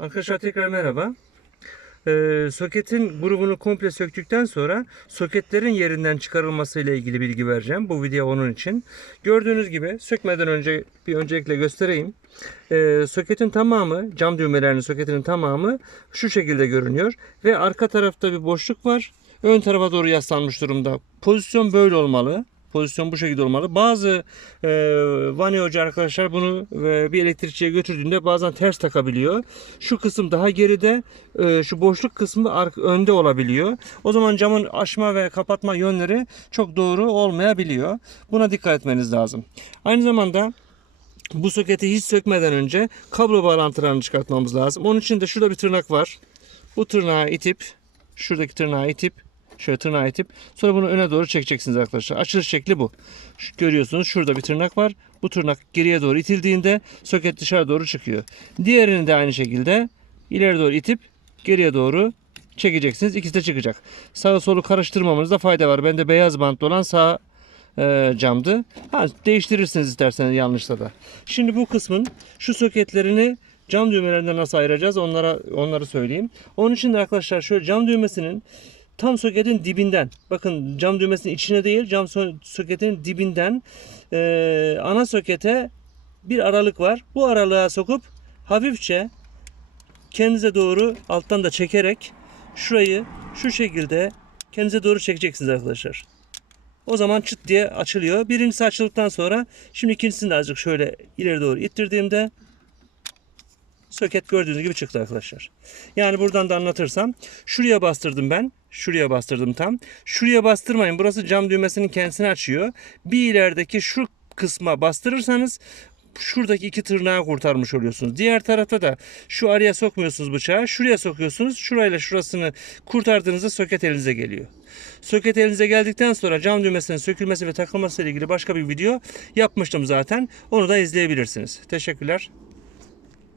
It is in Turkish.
Arkadaşlar tekrar merhaba. Ee, soketin grubunu komple söktükten sonra soketlerin yerinden çıkarılması ile ilgili bilgi vereceğim. Bu video onun için. Gördüğünüz gibi sökmeden önce bir öncelikle göstereyim. Ee, soketin tamamı, cam düğmelerinin soketinin tamamı şu şekilde görünüyor. Ve arka tarafta bir boşluk var. Ön tarafa doğru yaslanmış durumda. Pozisyon böyle olmalı. Pozisyon bu şekilde olmalı. Bazı e, vani hoca arkadaşlar bunu e, bir elektrikçiye götürdüğünde bazen ters takabiliyor. Şu kısım daha geride, e, şu boşluk kısmı önde olabiliyor. O zaman camın açma ve kapatma yönleri çok doğru olmayabiliyor. Buna dikkat etmeniz lazım. Aynı zamanda bu soketi hiç sökmeden önce kablo bağlantılarını çıkartmamız lazım. Onun için de şurada bir tırnak var. Bu tırnağı itip, şuradaki tırnağı itip, şöyle tırnağı itip, sonra bunu öne doğru çekeceksiniz arkadaşlar. Açılış şekli bu. Şu- görüyorsunuz şurada bir tırnak var. Bu tırnak geriye doğru itildiğinde soket dışarı doğru çıkıyor. Diğerini de aynı şekilde ileri doğru itip geriye doğru çekeceksiniz. İkisi de çıkacak. Sağı solu karıştırmamanızda fayda var. Bende beyaz bantlı olan sağ e, camdı. Ha, değiştirirsiniz isterseniz yanlışsa da. Şimdi bu kısmın şu soketlerini cam düğmelerinden nasıl ayıracağız onlara onları söyleyeyim. Onun için de arkadaşlar şöyle cam düğmesinin tam soketin dibinden bakın cam düğmesinin içine değil cam so- soketin dibinden e, ana sokete bir aralık var. Bu aralığa sokup hafifçe kendinize doğru alttan da çekerek şurayı şu şekilde kendinize doğru çekeceksiniz arkadaşlar. O zaman çıt diye açılıyor. Birincisi açıldıktan sonra şimdi ikincisini de azıcık şöyle ileri doğru ittirdiğimde soket gördüğünüz gibi çıktı arkadaşlar. Yani buradan da anlatırsam şuraya bastırdım ben. Şuraya bastırdım tam. Şuraya bastırmayın. Burası cam düğmesinin kendisini açıyor. Bir ilerideki şu kısma bastırırsanız şuradaki iki tırnağı kurtarmış oluyorsunuz. Diğer tarafta da şu araya sokmuyorsunuz bıçağı. Şuraya sokuyorsunuz. Şurayla şurasını kurtardığınızda soket elinize geliyor. Soket elinize geldikten sonra cam düğmesinin sökülmesi ve takılması ile ilgili başka bir video yapmıştım zaten. Onu da izleyebilirsiniz. Teşekkürler.